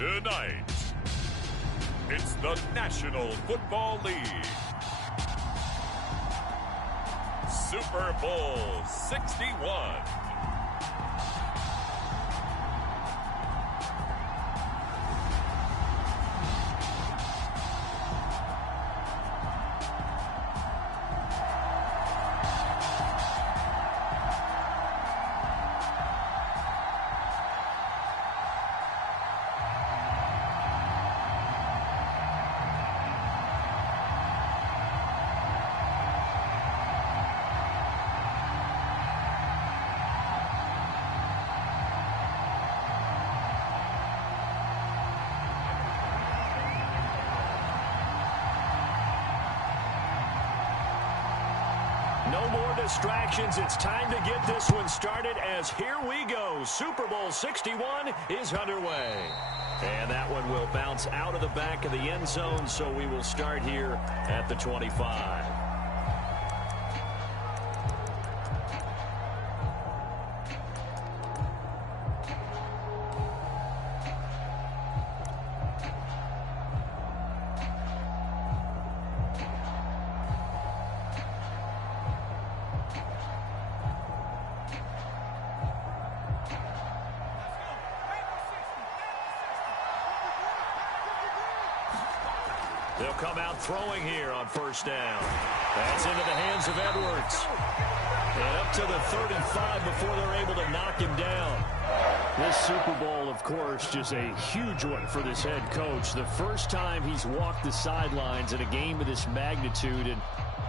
Tonight, it's the National Football League. Super Bowl 61. No more distractions. It's time to get this one started as here we go. Super Bowl 61 is underway. And that one will bounce out of the back of the end zone, so we will start here at the 25. They'll come out throwing here on first down. That's into the hands of Edwards. And up to the 35 before they're able to knock him down. This Super Bowl, of course, just a huge one for this head coach. The first time he's walked the sidelines in a game of this magnitude. And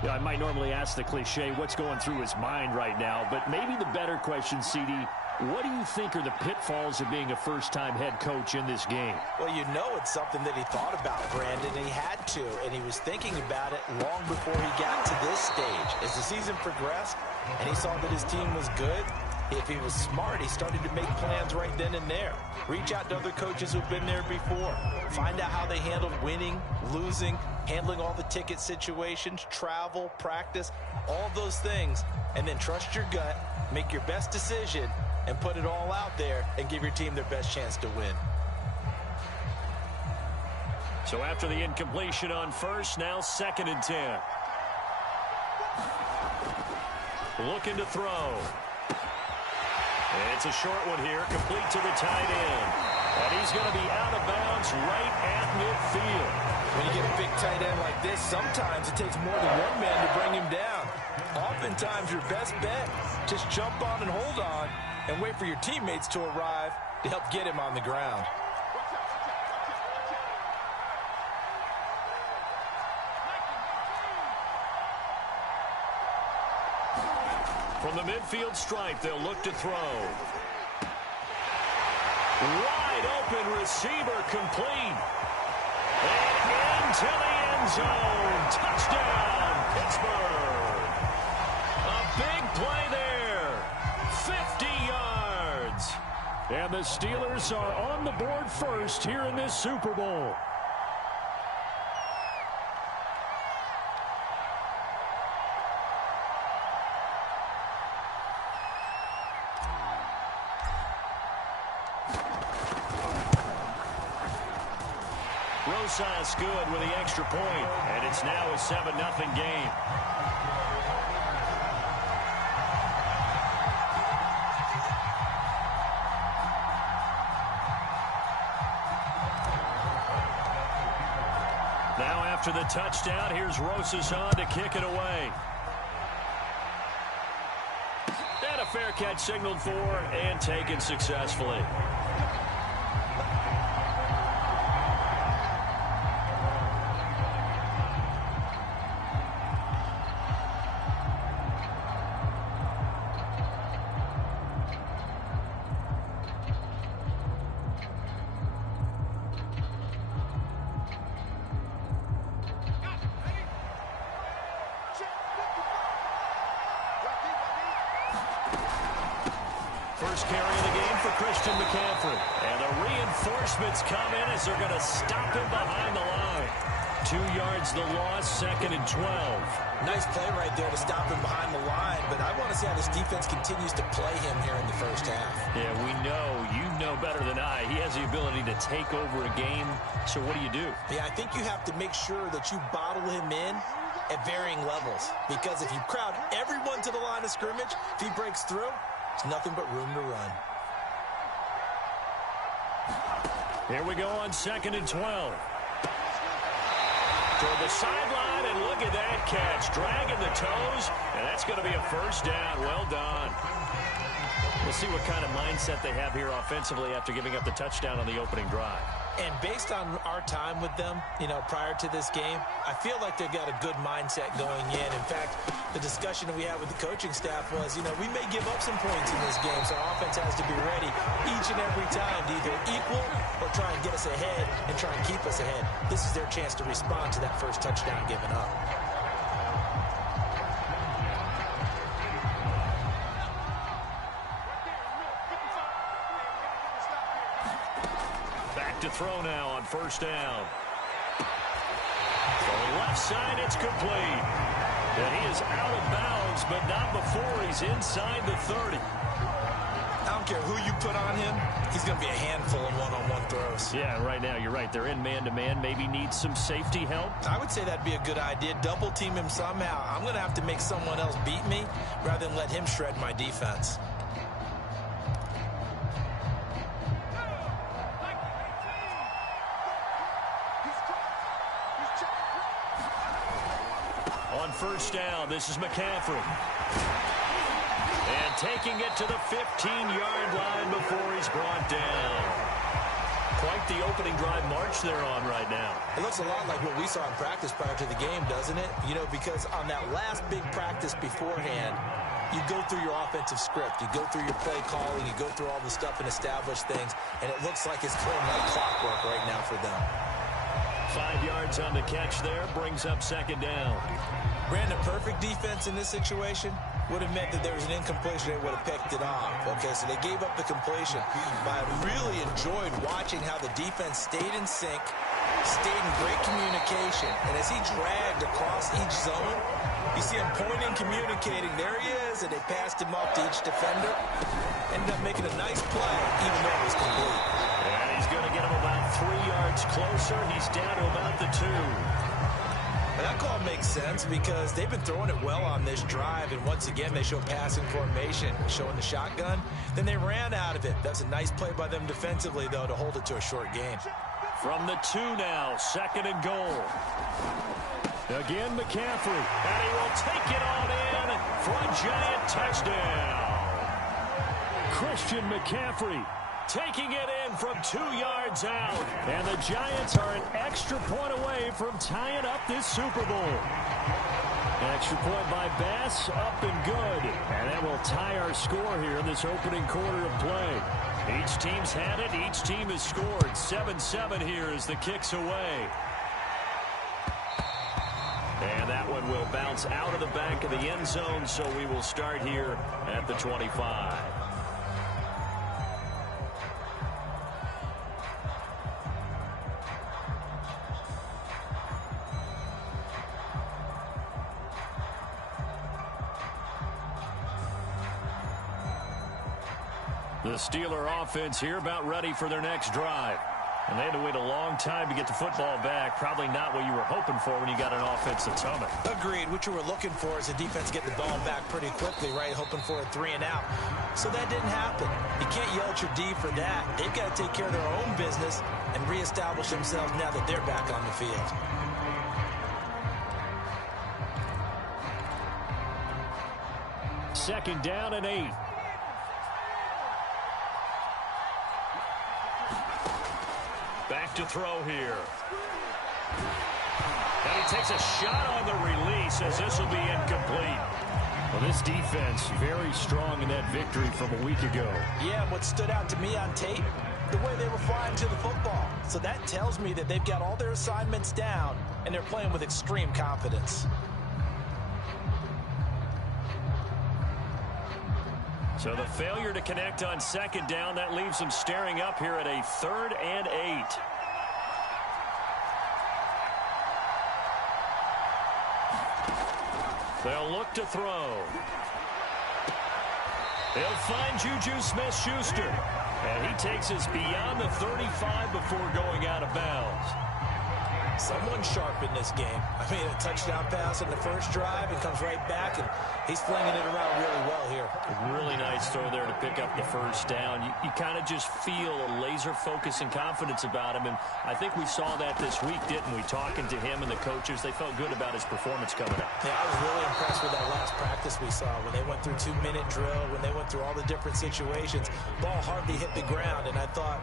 you know, I might normally ask the cliche, what's going through his mind right now? But maybe the better question, CD, what do you think are the pitfalls of being a first-time head coach in this game? Well, you know it's something that he thought about, Brandon, and he had to, and he was thinking about it long before he got to this stage. As the season progressed and he saw that his team was good, if he was smart, he started to make plans right then and there. Reach out to other coaches who've been there before. Find out how they handled winning, losing, handling all the ticket situations, travel, practice, all of those things, and then trust your gut, make your best decision, and put it all out there and give your team their best chance to win. So after the incompletion on first, now 2nd and 10. Looking to throw. It's a short one here, complete to the tight end. And he's going to be out of bounds right at midfield. When you get a big tight end like this, sometimes it takes more than one man to bring him down. Oftentimes your best bet, just jump on and hold on and wait for your teammates to arrive to help get him on the ground. From the midfield stripe, they'll look to throw. Wide open receiver complete. And into the end zone. Touchdown, Pittsburgh. A big play there. 50 yards. And the Steelers are on the board first here in this Super Bowl. Rosas good with the extra point, and it's now a 7-0 game. Now after the touchdown, here's Rosas on to kick it away. And a fair catch signaled for and taken successfully. First carry of the game for Christian McCaffrey. And the reinforcements come in as they're going to stop him behind the line. 2 yards the loss, 2nd and 12. Nice play right there to stop him behind the line, but I want to see how this defense continues to play him here in the first half. Yeah, we know. You know better than I. He has the ability to take over a game, so what do? Yeah, I think you have to make sure that you bottle him in at varying levels, because if you crowd everyone to the line of scrimmage, if he breaks through, it's nothing but room to run. Here we go on 2nd and 12. Toward the sideline, and look at that catch. Dragging the toes, and that's going to be a first down. Well done. We'll see what kind of mindset they have here offensively after giving up the touchdown on the opening drive. And based on our time with them, prior to this game, I feel like they've got a good mindset going in. In fact, the discussion that we had with the coaching staff was, we may give up some points in this game, so our offense has to be ready each and every time to either equal or try and get us ahead and try and keep us ahead. This is their chance to respond to that first touchdown given up. To throw now on first down. From the left side, it's complete. And he is out of bounds, but not before he's inside the 30. I don't care who you put on him, he's going to be a handful in one-on-one throws. Yeah, right now, you're right. They're in man-to-man. Maybe needs some safety help. I would say that'd be a good idea. Double team him somehow. I'm going to have to make someone else beat me rather than let him shred my defense. First down, this is McCaffrey. And taking it to the 15-yard line before he's brought down. Quite the opening drive march they're on right now. It looks a lot like what we saw in practice prior to the game, doesn't it? Because on that last big practice beforehand, you go through your offensive script, you go through your play calling, you go through all the stuff and establish things, and it looks like it's going like clockwork right now for them. 5 yards on the catch there, brings up 2nd down. Brandon, perfect defense in this situation would have meant that there was an incompletion. They would have picked it off. Okay, so they gave up the completion. But I really enjoyed watching how the defense stayed in sync, stayed in great communication. And as he dragged across each zone, you see him pointing, communicating. There he is, and they passed him off to each defender. Ended up making a nice play, even though it was complete. And he's going to get him about 3 yards closer. He's down to about the 2. And that call makes sense because they've been throwing it well on this drive, and once again they show passing formation, showing the shotgun. Then they ran out of it. That's a nice play by them defensively, though, to hold it to a short gain. From the 2 now, 2nd and goal. Again, McCaffrey, and he will take it on in for a giant touchdown. Christian McCaffrey taking it in from 2 yards out. And the Giants are an extra point away from tying up this Super Bowl. An extra point by Bass, up and good. And that will tie our score here in this opening quarter of play. Each team's had it. Each team has scored. 7-7 here as the kick's away. And that one will bounce out of the back of the end zone, so we will start here at the 25. The Steeler offense here about ready for their next drive. And they had to wait a long time to get the football back. Probably not what you were hoping for when you got an offense that's humming. Agreed. What you were looking for is the defense get the ball back pretty quickly, right? Hoping for a 3 and out. So that didn't happen. You can't yell at your D for that. They've got to take care of their own business and reestablish themselves now that they're back on the field. Second down and 8. Back to throw here. And he takes a shot on the release as this will be incomplete. Well, this defense very strong in that victory from a week ago. Yeah, what stood out to me on tape, the way they were flying to the football. So that tells me that they've got all their assignments down, and they're playing with extreme confidence. So the failure to connect on second down, that leaves them staring up here at a 3rd and 8. They'll look to throw. He'll find Juju Smith-Schuster. And he takes us beyond the 35 before going out of bounds. Someone sharp in this game. I mean, a touchdown pass in the first drive and comes right back, and he's flinging it around really well here. Really nice throw there to pick up the first down. You kind of just feel a laser focus and confidence about him, and I think we saw that this week, didn't we? Talking to him and the coaches, they felt good about his performance coming up. Yeah, I was really impressed with that last practice we saw when they went through 2-minute drill, when they went through all the different situations. Ball hardly hit the ground, and I thought,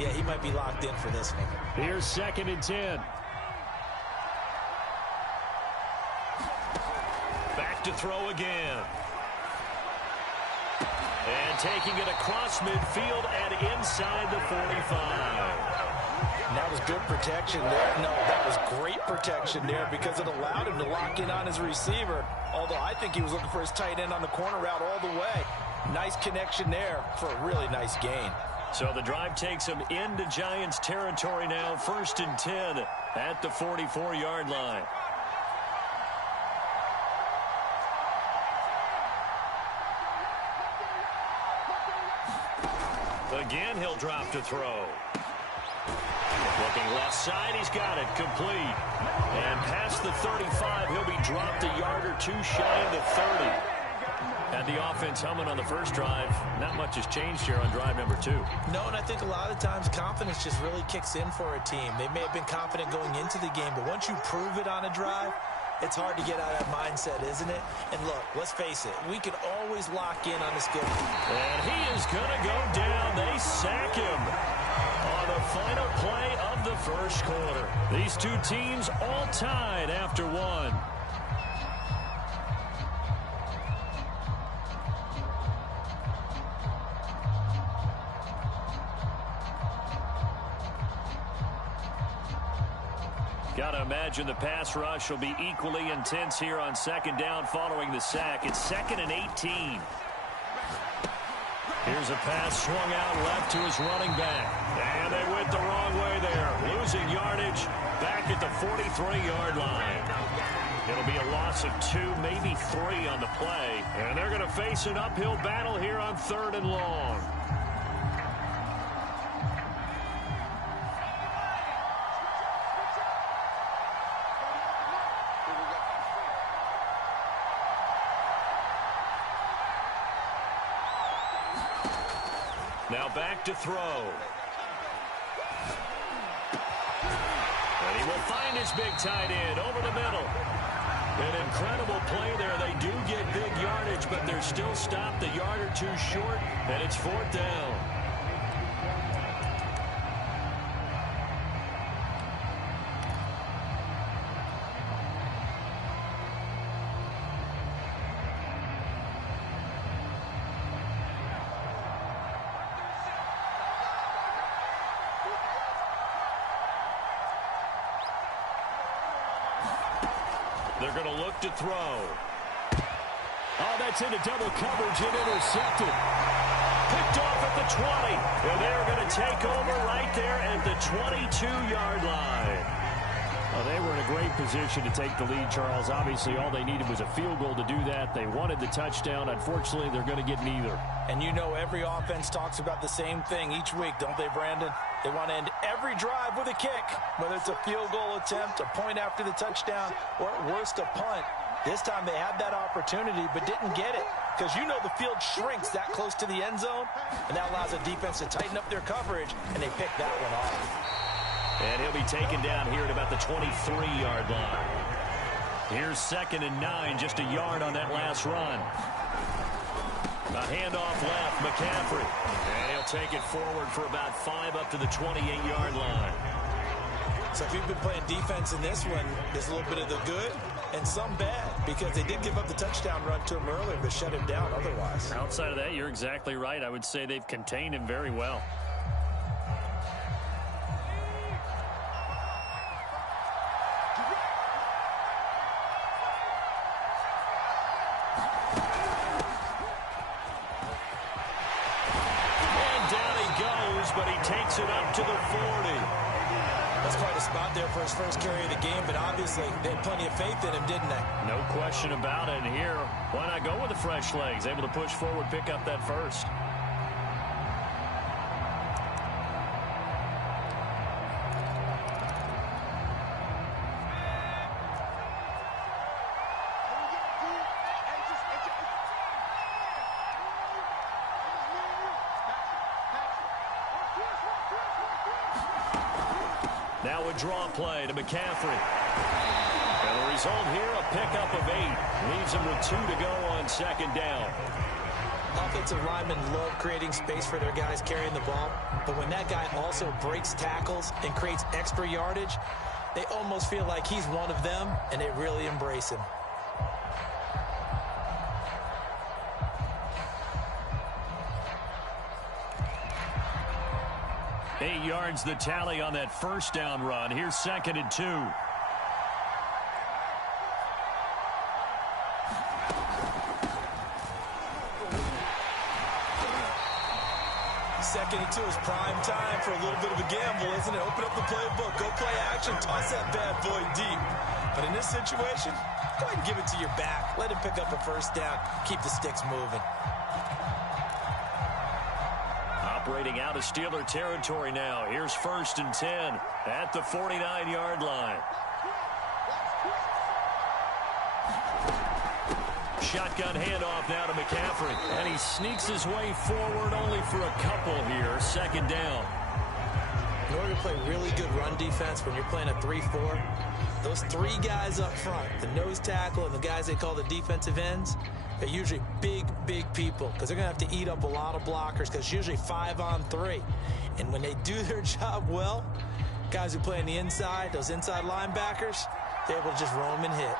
yeah, he might be locked in for this one. Here's 2nd and 10. Back to throw again. And taking it across midfield and inside the 45. And that was good protection there. No, that was great protection there because it allowed him to lock in on his receiver. Although I think he was looking for his tight end on the corner route all the way. Nice connection there for a really nice gain. So the drive takes him into Giants territory now. 1st and 10 at the 44-yard line. Again, he'll drop to throw. Looking left side, he's got it. Complete. And past the 35, he'll be dropped a yard or two shy of the 30. Had the offense humming on the first drive. Not much has changed here on drive number 2. No, and I think a lot of times confidence just really kicks in for a team. They may have been confident going into the game, but once you prove it on a drive, it's hard to get out of that mindset, isn't it? And look, let's face it, we can always lock in on the skill. And he is going to go down. They sack him on the final play of the first quarter. These two teams all tied after one. Got to imagine the pass rush will be equally intense here on 2nd down following the sack. It's 2nd and 18. Here's a pass swung out left to his running back. And they went the wrong way there. Losing yardage back at the 43-yard line. It'll be a loss of 2, maybe 3 on the play. And they're going to face an uphill battle here on 3rd and long. Now back to throw. And he will find his big tight end over the middle. An incredible play there. They do get big yardage, but they're still stopped a yard or two short, and it's 4th down. They're going to look to throw. Oh, that's into double coverage and intercepted. Picked off at the 20. And they're going to take over right there at the 22-yard line. Well, they were in a great position to take the lead, Charles. Obviously, all they needed was a field goal to do that. They wanted the touchdown. Unfortunately, they're going to get neither. And you know every offense talks about the same thing each week, don't they, Brandon? They want to end every drive with a kick, whether it's a field goal attempt, a point after the touchdown, or at worst, a punt. This time they had that opportunity but didn't get it because you know the field shrinks that close to the end zone, and that allows the defense to tighten up their coverage, and they pick that one off. And he'll be taken down here at about the 23-yard line. Here's 2nd and 9, just a yard on that last run. A handoff left, McCaffrey. And he'll take it forward for about 5 up to the 28-yard line. So if you've been playing defense in this one, there's a little bit of the good and some bad because they did give up the touchdown run to him earlier but shut him down otherwise. Outside of that, you're exactly right. I would say they've contained him very well. But he takes it up to the 40. That's quite a spot there for his first carry of the game, but obviously they had plenty of faith in him, didn't they? No question about it. And here, why not go with the fresh legs? Able to push forward, pick up that first. Now a draw play to McCaffrey. And the result here, a pickup of 8. Leaves him with 2 to go on second down. Offensive linemen love creating space for their guys carrying the ball. But when that guy also breaks tackles and creates extra yardage, they almost feel like he's one of them, and they really embrace him. Eight yards the tally on that first down run. Here's 2nd and 2. Second and 2 is prime time for a little bit of a gamble, isn't it? Open up the playbook, go play action, toss that bad boy deep. But in this situation, go ahead and give it to your back. Let him pick up a first down. Keep the sticks moving. Operating out of Steeler territory now. Here's 1st and 10 at the 49-yard line. Shotgun handoff now to McCaffrey. And he sneaks his way forward only for a couple here. 2nd down. In order to play really good run defense when you're playing a 3-4, those 3 guys up front, the nose tackle and the guys they call the defensive ends, they're usually big people because they're going to have to eat up a lot of blockers because it's usually 5 on 3. And when they do their job well, guys who play on the inside, those inside linebackers, they're able to just roam and hit.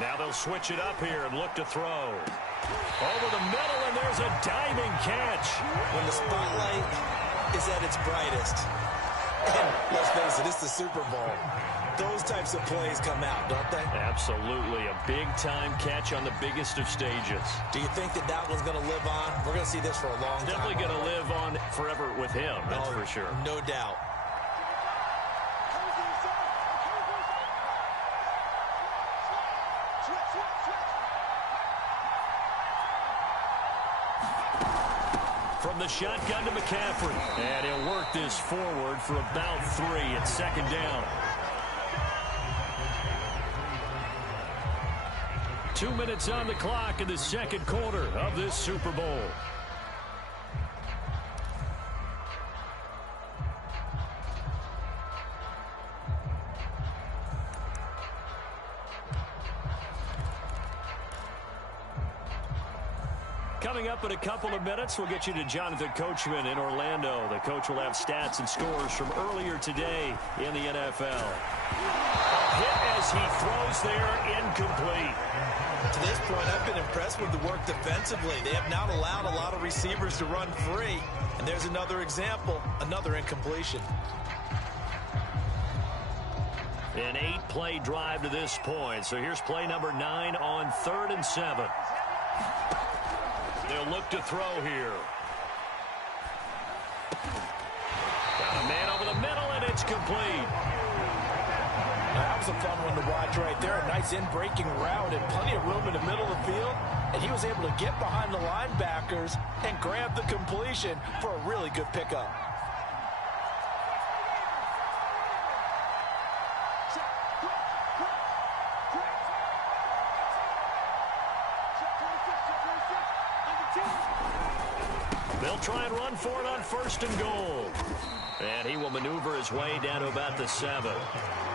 Now they'll switch it up here and look to throw. Over the middle, and there's a diving catch. When the spotlight is at its brightest, and let's face it, it's the Super Bowl, those types of plays come out, don't they? Absolutely. A big-time catch on the biggest of stages. Do you think that that one's going to live on? We're going to see this for a long time. Definitely going to live on forever with him, that's for sure. No doubt. From the shotgun to McCaffrey. And he'll work this forward for about 3 at 2nd down. 2 minutes on the clock in the 2nd quarter of this Super Bowl. Coming up in a couple of minutes, we'll get you to Jonathan Coachman in Orlando. The coach will have stats and scores from earlier today in the NFL. Hit as he throws there, incomplete. To this point, I've been impressed with the work defensively. They have not allowed a lot of receivers to run free. And there's another example, another incompletion. An 8-play drive to this point. So here's play number 9 on 3rd and 7. They'll look to throw here. Got a man over the middle, and it's complete. That was a fun one to watch right there. A nice in-breaking route and plenty of room in the middle of the field. And he was able to get behind the linebackers and grab the completion for a really good pickup. They'll try and run for it on 1st and goal. And he will maneuver his way down to about the 7.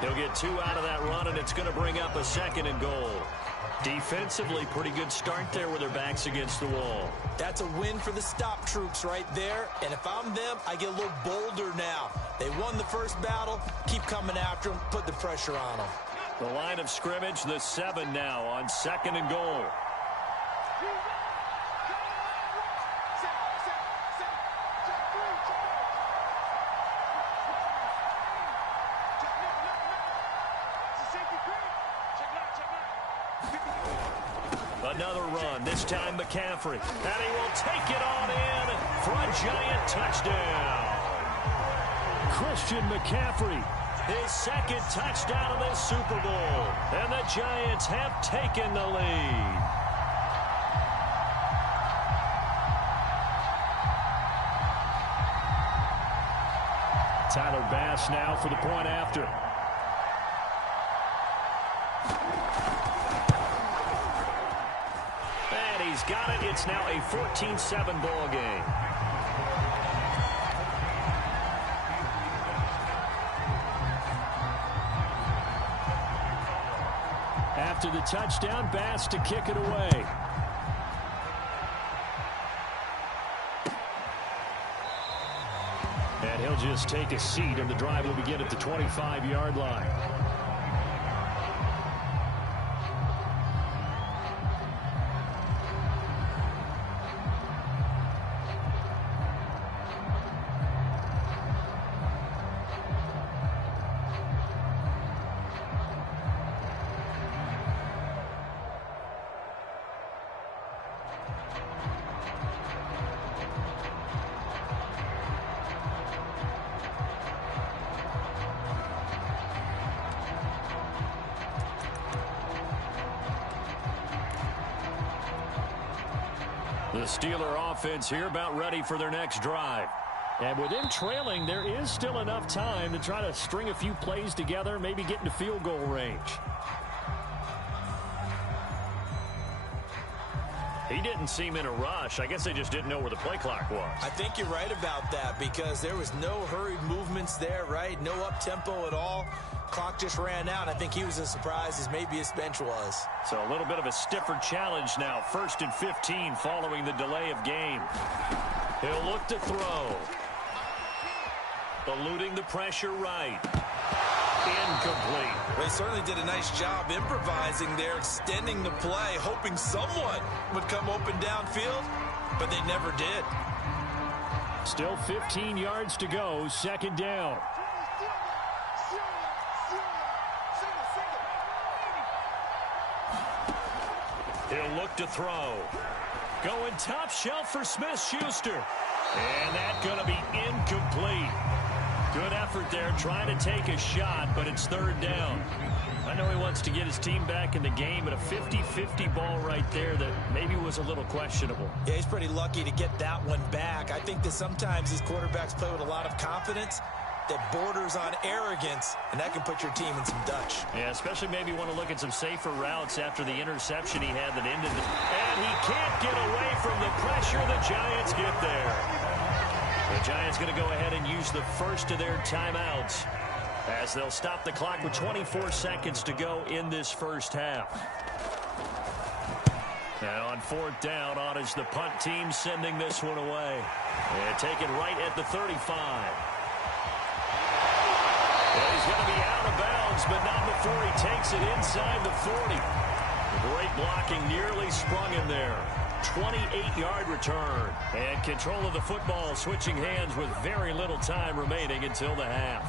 He'll get 2 out of that run, and it's going to bring up a 2nd and goal. Defensively, pretty good start there with their backs against the wall. That's a win for the stop troops right there. And if I'm them, I get a little bolder now. They won the first battle. Keep coming after them. Put the pressure on them. The line of scrimmage, the 7 now on 2nd and goal. Another run, this time McCaffrey. And he will take it on in for a giant touchdown. Christian McCaffrey. His second touchdown of this Super Bowl. And the Giants have taken the lead. Tyler Bass now for the point after. And he's got it. It's now a 14-7 ball game. After the touchdown, Bass to kick it away. And he'll just take a seat, and the drive will begin at the 25-yard line. The Steeler offense here about ready for their next drive. And with them trailing, there is still enough time to try to string a few plays together, maybe get into field goal range. He didn't seem in a rush. I guess they just didn't know where the play clock was. I think you're right about that because there was no hurried movements there, right? No up-tempo at all. Clock just ran out. I think he was as surprised as maybe his bench was. So a little bit of a stiffer challenge now. 1st and 15 following the delay of game. He'll look to throw. Eluding the pressure right. Incomplete. Well, he certainly did a nice job improvising there, extending the play, hoping someone would come open downfield, but they never did. Still 15 yards to go, 2nd down. He'll look to throw. Going top shelf for Smith-Schuster. And that's going to be incomplete. Good effort there, trying to take a shot, but it's 3rd down. I know he wants to get his team back in the game, but a 50-50 ball right there that maybe was a little questionable. Yeah, he's pretty lucky to get that one back. I think that sometimes these quarterbacks play with a lot of confidence that borders on arrogance, and that can put your team in some Dutch. Yeah, especially maybe want to look at some safer routes after the interception he had that ended the... And he can't get away from the pressure. The Giants get there. The Giants going to go ahead and use the first of their timeouts as they'll stop the clock with 24 seconds to go in this first half. And on 4th down, on is the punt team sending this one away. And taken right at the 35. And he's going to be out of bounds, but not before he takes it inside the 40. Great blocking, nearly sprung him there. 28-yard return. And control of the football switching hands with very little time remaining until the half.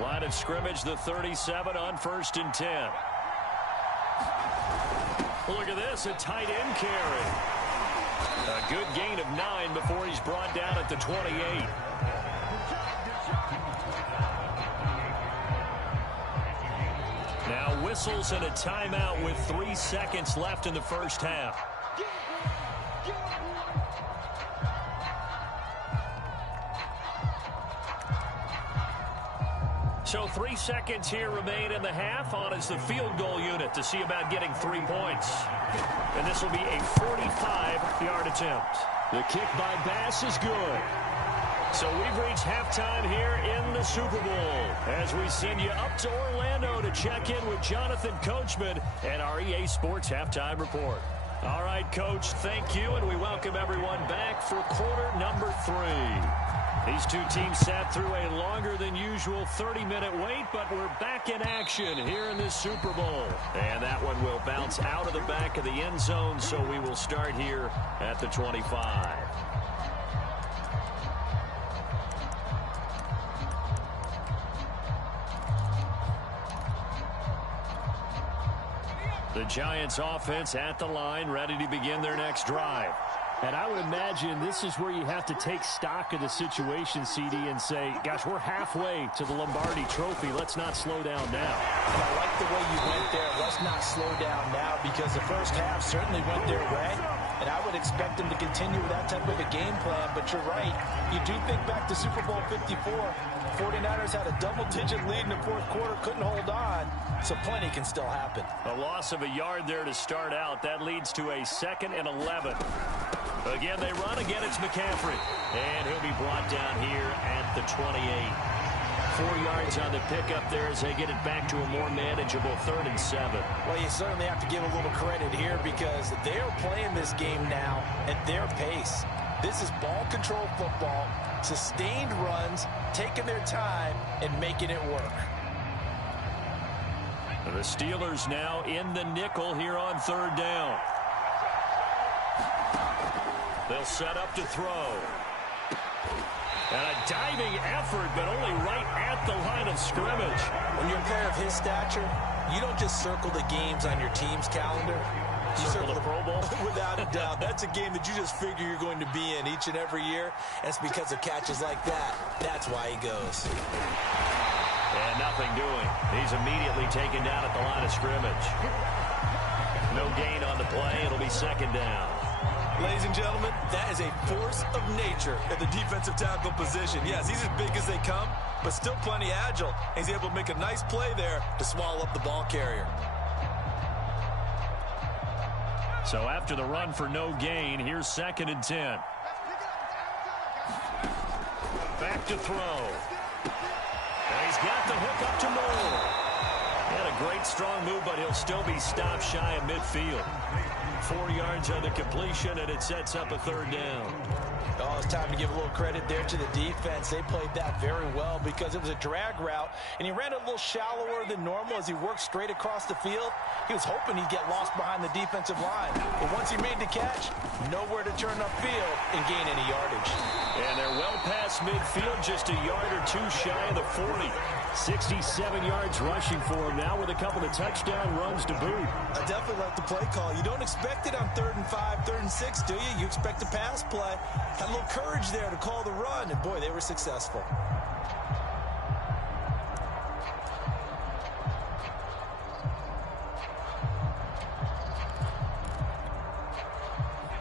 Line of scrimmage, the 37 on 1st and 10. Look at this, a tight end carry. A good gain of 9 before he's brought down at the 28. Now whistles and a timeout with 3 seconds left in the first half. So 3 seconds here remain in the half. On is the field goal unit to see about getting 3 points. And this will be a 45-yard attempt. The kick by Bass is good. So we've reached halftime here in the Super Bowl as we send you up to Orlando to check in with Jonathan Coachman and our EA Sports Halftime Report. All right, Coach, thank you, and we welcome everyone back for quarter number 3. These two teams sat through a longer than usual 30-minute wait, but we're back in action here in this Super Bowl. And that one will bounce out of the back of the end zone, so we will start here at the 25. The Giants offense at the line, ready to begin their next drive. And I would imagine this is where you have to take stock of the situation, CD, and say, gosh, we're halfway to the Lombardi Trophy. Let's not slow down now. And I like the way you went there. Let's not slow down now, because the first half certainly went their way. And I would expect them to continue with that type of a game plan. But you're right. You do think back to Super Bowl 54. 49ers had a double-digit lead in the fourth quarter, couldn't hold on. So plenty can still happen. A loss of a yard there to start out. That leads to a 2nd and 11. Again, they run. Again, it's McCaffrey. And he'll be brought down here at the 28. 4 yards on the pickup there as they get it back to a more manageable 3rd and 7. Well, you certainly have to give a little credit here, because they're playing this game now at their pace. This is ball control football, sustained runs, taking their time, and making it work. The Steelers now in the nickel here on 3rd down. They'll set up to throw. And a diving effort, but only right at the line of scrimmage. When you're a player of his stature, you don't just circle the games on your team's calendar. You circle the Pro Bowl? Without a doubt. That's a game that you just figure you're going to be in each and every year. And it's because of catches like that. That's why he goes. And nothing doing. He's immediately taken down at the line of scrimmage. No gain on the play. It'll be 2nd down. Ladies and gentlemen, that is a force of nature at the defensive tackle position. Yes, he's as big as they come, but still plenty agile. He's able to make a nice play there to swallow up the ball carrier. So after the run for no gain, here's 2nd and 10. Back to throw. And he's got the hook up to Moore. He had a great strong move, but he'll still be stopped shy of midfield. 4 yards on the completion, and it sets up a 3rd down. Oh, it's time to give a little credit there to the defense. They played that very well, because it was a drag route, and he ran a little shallower than normal as he worked straight across the field. He was hoping he'd get lost behind the defensive line. But once he made the catch, nowhere to turn upfield and gain any yardage. And they're well past midfield, just a yard or two shy of the 40. 67 yards rushing for him now with a couple of touchdown runs to boot. I definitely like the play call. You don't expect it on 3rd and 5, 3rd and 6, do you? You expect a pass play. Had a little courage there to call the run, and boy, they were successful.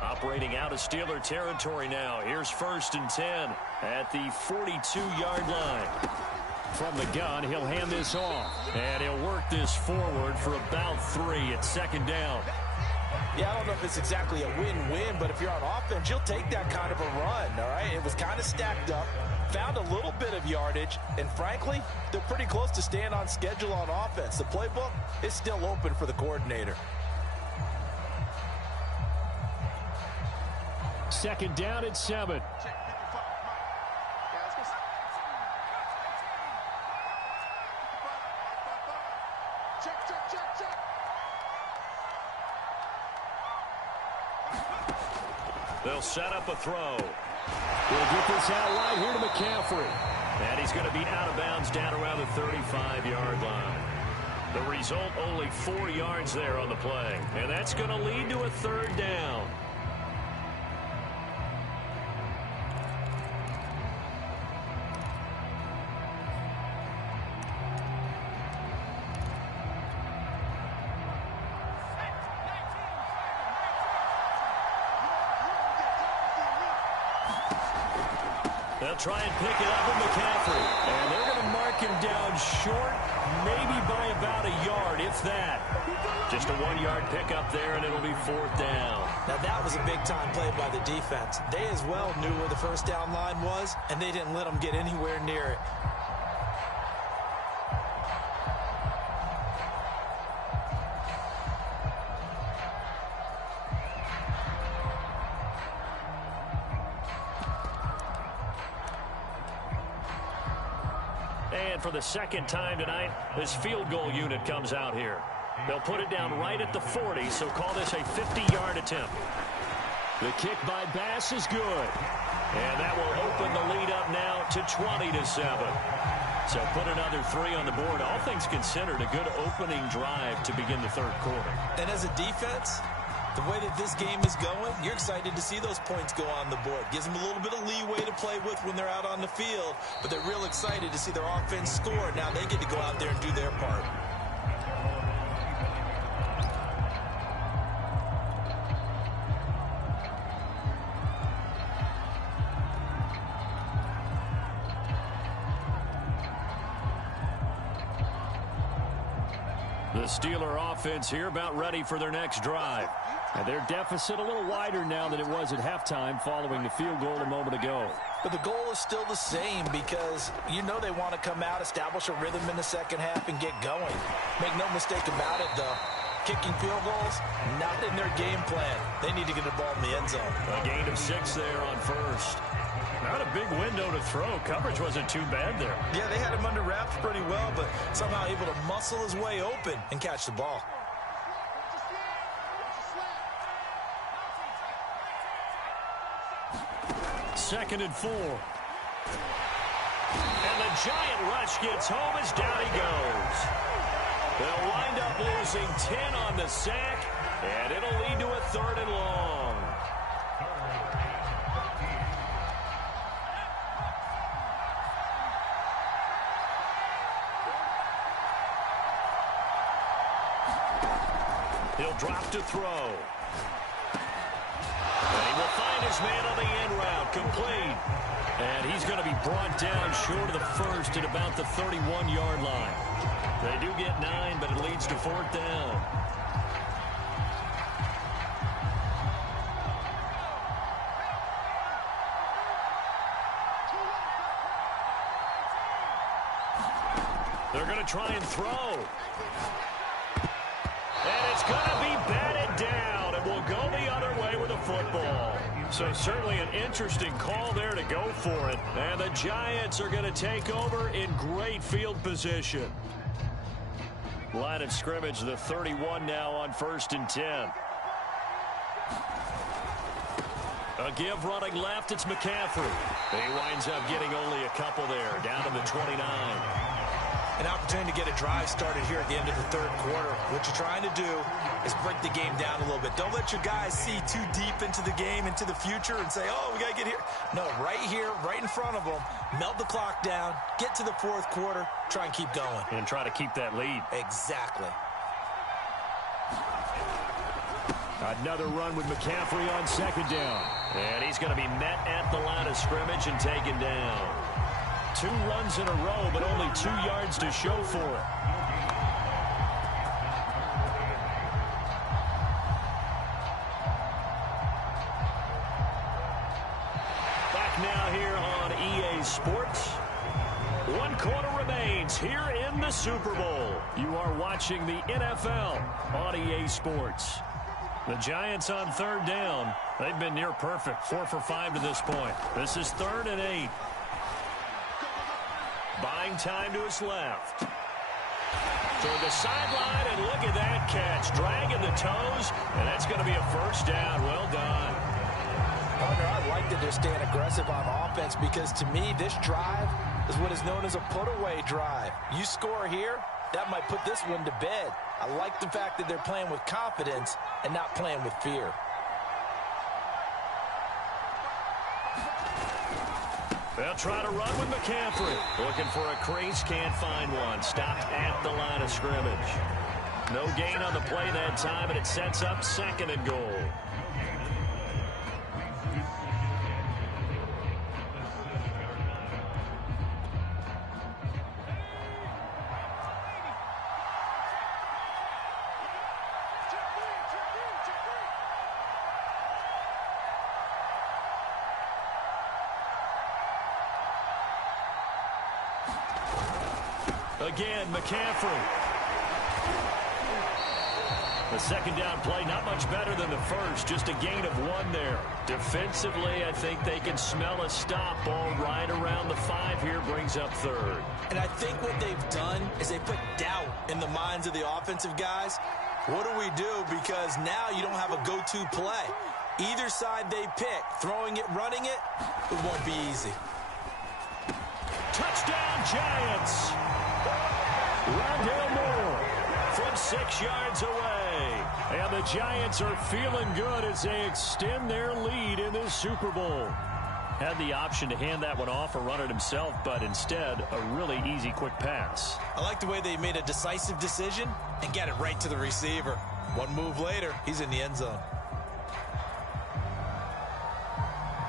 Operating out of Steeler territory now. Here's 1st and 10 at the 42-yard line. From the gun, he'll hand this off. And he'll work this forward for about 3 at 2nd down. Yeah, I don't know if it's exactly a win-win, but if you're on offense, you'll take that kind of a run, all right? It was kind of stacked up, found a little bit of yardage, and frankly, they're pretty close to staying on schedule on offense. The playbook is still open for the coordinator. 2nd down at 7. They'll set up a throw. We'll get this out right here to McCaffrey. And he's going to be out of bounds down around the 35-yard line. The result, only 4 yards there on the play. And that's going to lead to a 3rd down. They'll try and pick it up with McCaffrey. And they're going to mark him down short, maybe by about a yard, if that. Just a 1-yard pickup there, and it'll be 4th down. Now, that was a big-time play by the defense. They as well knew where the 1st down line was, and they didn't let them get anywhere near it. And for the 2nd time tonight, this field goal unit comes out here. They'll put it down right at the 40, so call this a 50-yard attempt. The kick by Bass is good. And that will open the lead up now to 20-7. So put another 3 on the board. All things considered, a good opening drive to begin the third quarter. And as a defense, the way that this game is going, you're excited to see those points go on the board. Gives them a little bit of leeway to play with when they're out on the field, but they're real excited to see their offense score. Now they get to go out there and do their part. The Steeler offense here about ready for their next drive. And their deficit a little wider now than it was at halftime following the field goal a moment ago. But the goal is still the same because you know they want to come out, establish a rhythm in the second half, and get going. Make no mistake about it, though. Kicking field goals, not in their game plan. They need to get the ball in the end zone. A gain of 6 there on first. Not a big window to throw. Coverage wasn't too bad there. Yeah, they had him under wraps pretty well, but somehow able to muscle his way open and catch the ball. Second and 4. And the giant rush gets home as down he goes. They'll wind up losing 10 on the sack, and it'll lead to a 3rd and long. He'll drop to throw. And he will find his man on the end route, complete. And he's going to be brought down short of the first at about the 31-yard line. They do get 9, but it leads to 4th down. They're going to try and throw. And it's going to be batted down, and will go the other way with the football. So certainly an interesting call there to go for it. And the Giants are going to take over in great field position. Line of scrimmage, the 31 now on 1st and 10. A give running left, it's McCaffrey. He winds up getting only a couple there, down to the 29. An opportunity to get a drive started here at the end of the third quarter. What you're trying to do is break the game down a little bit. Don't let your guys see too deep into the game, into the future, and say, oh, we got to get here. No, right here, right in front of them, melt the clock down, get to the fourth quarter, try and keep going. And try to keep that lead. Exactly. Another run with McCaffrey on 2nd down. And he's going to be met at the line of scrimmage and taken down. 2 runs in a row, but only 2 yards to show for it. Back now here on EA Sports. 1 quarter remains here in the Super Bowl. You are watching the NFL on EA Sports. The Giants on 3rd down. They've been near perfect, 4 for 5 to this point. This is 3rd and 8. Buying time to his left. Toward the sideline, and look at that catch. Dragging the toes, and that's going to be a 1st down. Well done. Partner, I like that they're staying aggressive on offense because, to me, this drive is what is known as a put-away drive. You score here, that might put this one to bed. I like the fact that they're playing with confidence and not playing with fear. They'll try to run with McCaffrey. Looking for a crease, can't find one. Stopped at the line of scrimmage. No gain on the play that time, and it sets up 2nd and goal. Again, McCaffrey. The 2nd down play, not much better than the first. Just a gain of 1 there. Defensively, I think they can smell a stop. Ball right around the 5 here, brings up 3rd. And I think what they've done is they put doubt in the minds of the offensive guys. What do we do? Because now you don't have a go-to play. Either side they pick, throwing it, running it, it won't be easy. Touchdown, Giants. Rondale Moore from 6 yards away. And the Giants are feeling good as they extend their lead in this Super Bowl. Had the option to hand that one off or run it himself, but instead, a really easy, quick pass. I like the way they made a decisive decision and get it right to the receiver. One move later, he's in the end zone.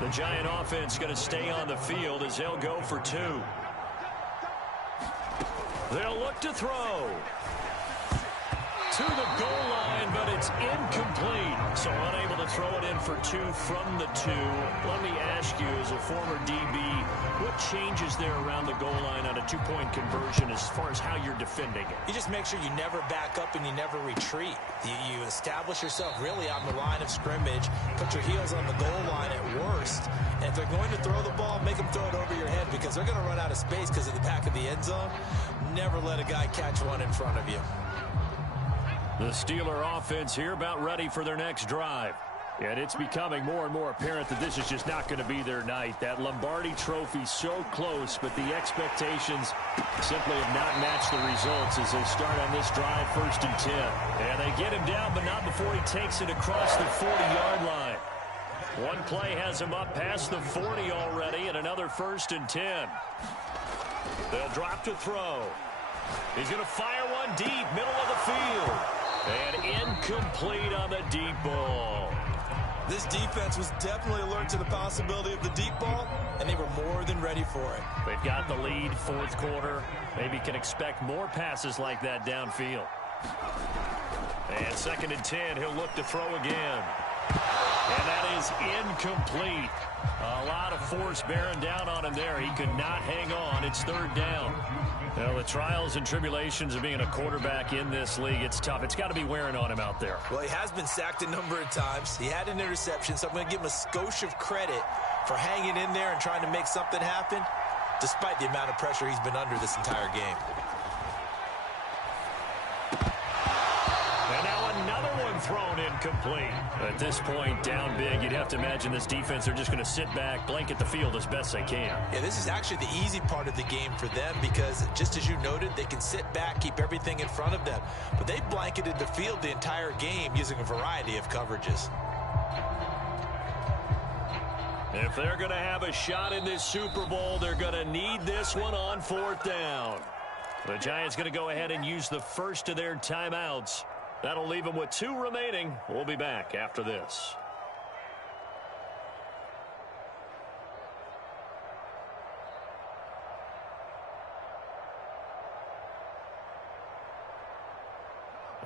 The Giant offense going to stay on the field as they'll go for 2. They'll look to throw. To the goal line, but it's incomplete. So unable to throw it in for 2 from the 2. Let me ask you, as a former DB, what changes there around the goal line on a 2-point conversion as far as how you're defending it? You just make sure you never back up and you never retreat. You establish yourself really on the line of scrimmage, put your heels on the goal line at worst. And if they're going to throw the ball, make them throw it over your head because they're going to run out of space because of the back of the end zone. Never let a guy catch one in front of you. The Steeler offense here about ready for their next drive. And it's becoming more and more apparent that this is just not going to be their night. That Lombardi trophy so close, but the expectations simply have not matched the results as they start on this drive, 1st and 10. And they get him down, but not before he takes it across the 40-yard line. One play has him up past the 40 already, and another 1st and 10. They'll drop to throw. He's going to fire one deep, middle of the field. And incomplete on the deep ball. This defense was definitely alert to the possibility of the deep ball, and they were more than ready for it. They've got the lead, 4th quarter. Maybe can expect more passes like that downfield. And 2nd and 10, he'll look to throw again. And that is incomplete. A lot of force bearing down on him there. He could not hang on. It's 3rd down. Well, the trials and tribulations of being a quarterback in this league, it's tough. It's got to be wearing on him out there. Well, he has been sacked a number of times. He had an interception, so I'm going to give him a skosh of credit for hanging in there and trying to make something happen, despite the amount of pressure he's been under this entire game. And now another one thrown incomplete. At this point, down big, you'd have to imagine this defense, they're just going to sit back, blanket the field as best they can. Yeah, this is actually the easy part of the game for them because, just as you noted, they can sit back, keep everything in front of them. But they blanketed the field the entire game using a variety of coverages. If they're going to have a shot in this Super Bowl, they're going to need this one on 4th down. The Giants going to go ahead and use the first of their timeouts. That'll leave them with 2 remaining. We'll be back after this.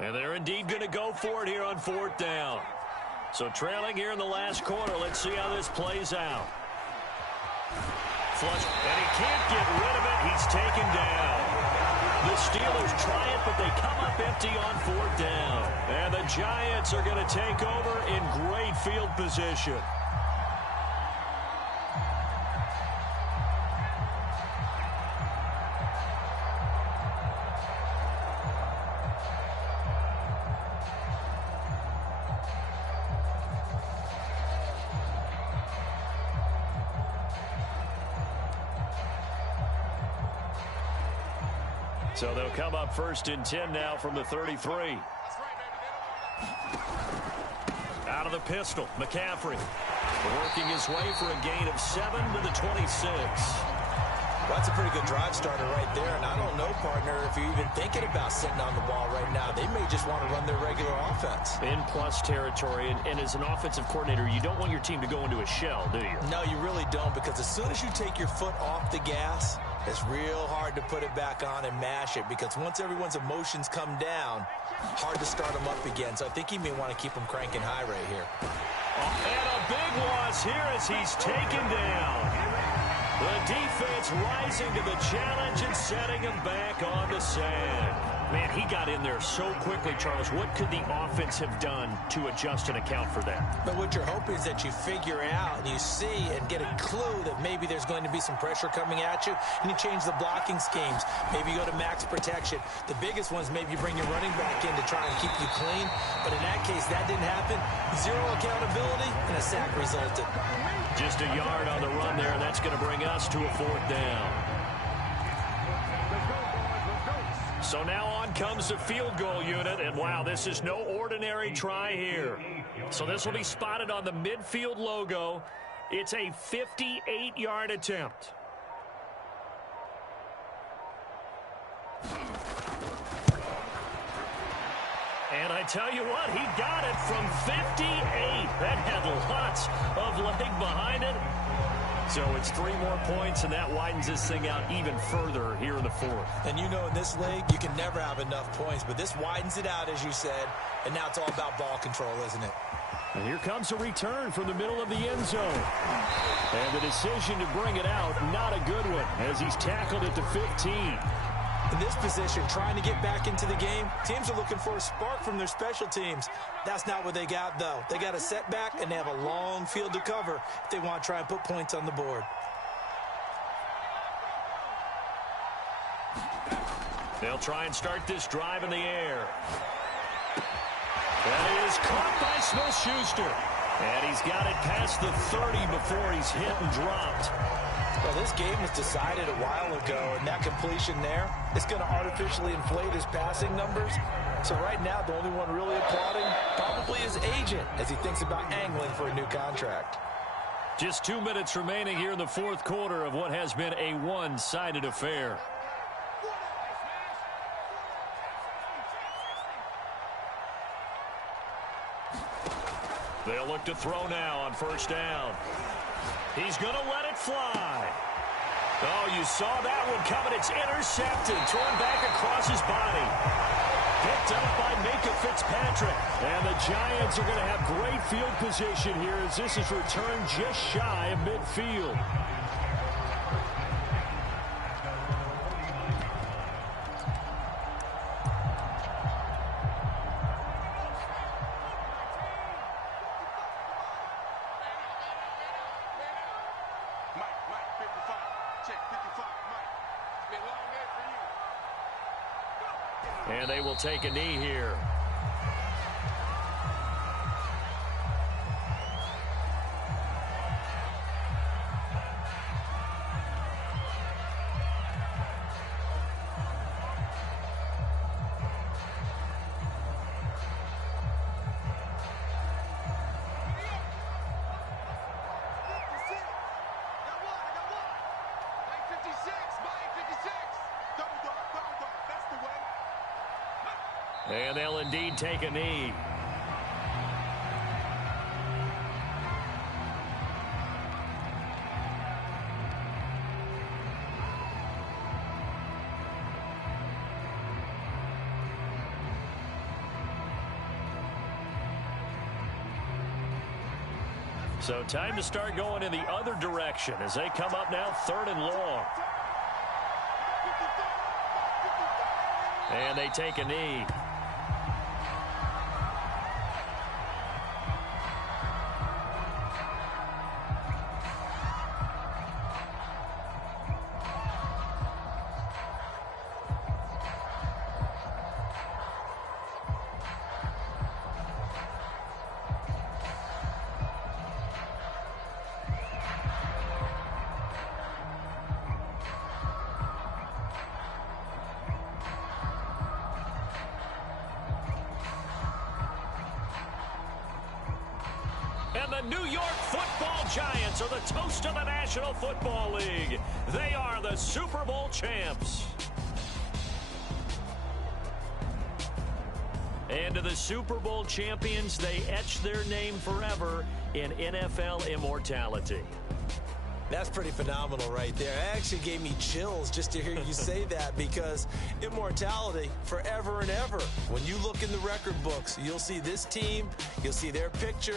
And they're indeed going to go for it here on 4th down. So trailing here in the last quarter. Let's see how this plays out. Flush, and he can't get rid of it. He's taken down. The Steelers try it, but they come up empty on 4th down. And the Giants are going to take over in great field position. So they'll come up 1st and 10 now from the 33. Out of the pistol, McCaffrey working his way for a gain of 7 to the 26. Well, that's a pretty good drive starter right there. And I don't know, partner, if you're even thinking about sitting on the ball right now. They may just want to run their regular offense. In plus territory. And as an offensive coordinator, you don't want your team to go into a shell, do you? No, you really don't, because as soon as you take your foot off the gas, it's real hard to put it back on and mash it, because once everyone's emotions come down, hard to start them up again. So I think he may want to keep them cranking high right here. And a big loss here as he's taken down. The defense rising to the challenge and setting him back on the sand. Man, he got in there so quickly, Charles. What could the offense have done to adjust and account for that? But what you're hoping is that you figure out and you see and get a clue that maybe there's going to be some pressure coming at you, and you change the blocking schemes. Maybe you go to max protection. The biggest ones, maybe you bring your running back in to try and keep you clean. But in that case, that didn't happen. 0 accountability, and a sack resulted. Just a yard on the run there, and that's going to bring us to a 4th down. So now on comes the field goal unit, and wow, this is no ordinary try here. So this will be spotted on the midfield logo. It's a 58-yard attempt. And I tell you what, he got it from 58. That had lots of leg behind it. So it's 3 more points, and that widens this thing out even further here in the fourth. And you know in this league, you can never have enough points, but this widens it out, as you said, and now it's all about ball control, isn't it? And here comes a return from the middle of the end zone. And the decision to bring it out, not a good one, as he's tackled at the 15. In this position, trying to get back into the game, teams are looking for a spark from their special teams. That's not what they got, though. They got a setback, and they have a long field to cover if they want to try and put points on the board. They'll try and start this drive in the air. That is caught by Smith-Schuster. And he's got it past the 30 before he's hit and dropped. Well, this game was decided a while ago, and that completion there is going to artificially inflate his passing numbers. So right now, the only one really applauding probably his agent as he thinks about angling for a new contract. Just 2 minutes remaining here in the fourth quarter of what has been a one-sided affair. They'll look to throw now on first down. He's going to let it fly. Oh, you saw that one coming. It's intercepted. Thrown back across his body. Picked up by Minka Fitzpatrick. And the Giants are going to have great field position here as this is returned just shy of midfield. And they will take a knee here. And they'll indeed take a knee. So time to start going in the other direction as they come up now 3rd and long. And they take a knee. And the New York Football Giants are the toast of the National Football League. They are the Super Bowl champs. And to the Super Bowl champions, they etch their name forever in NFL immortality. That's pretty phenomenal right there. It actually gave me chills just to hear you say that, because immortality forever and ever. When you look in the record books, you'll see this team, you'll see their picture,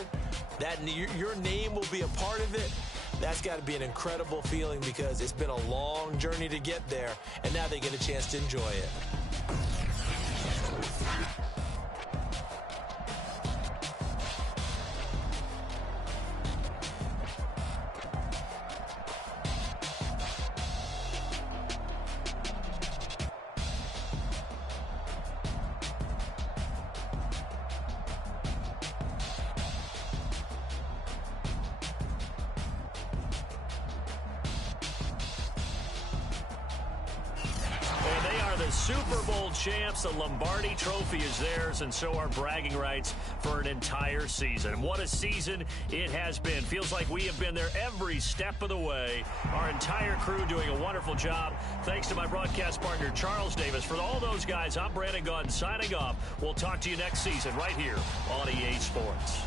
that your name will be a part of it. That's got to be an incredible feeling, because it's been a long journey to get there, and now they get a chance to enjoy it. the Super Bowl champs. The Lombardi Trophy is theirs, and so are bragging rights for an entire season. What a season it has been. Feels like we have been there every step of the way. Our entire crew doing a wonderful job. Thanks to my broadcast partner, Charles Davis. For all those guys, I'm Brandon Gunn signing off. We'll talk to you next season right here on EA Sports.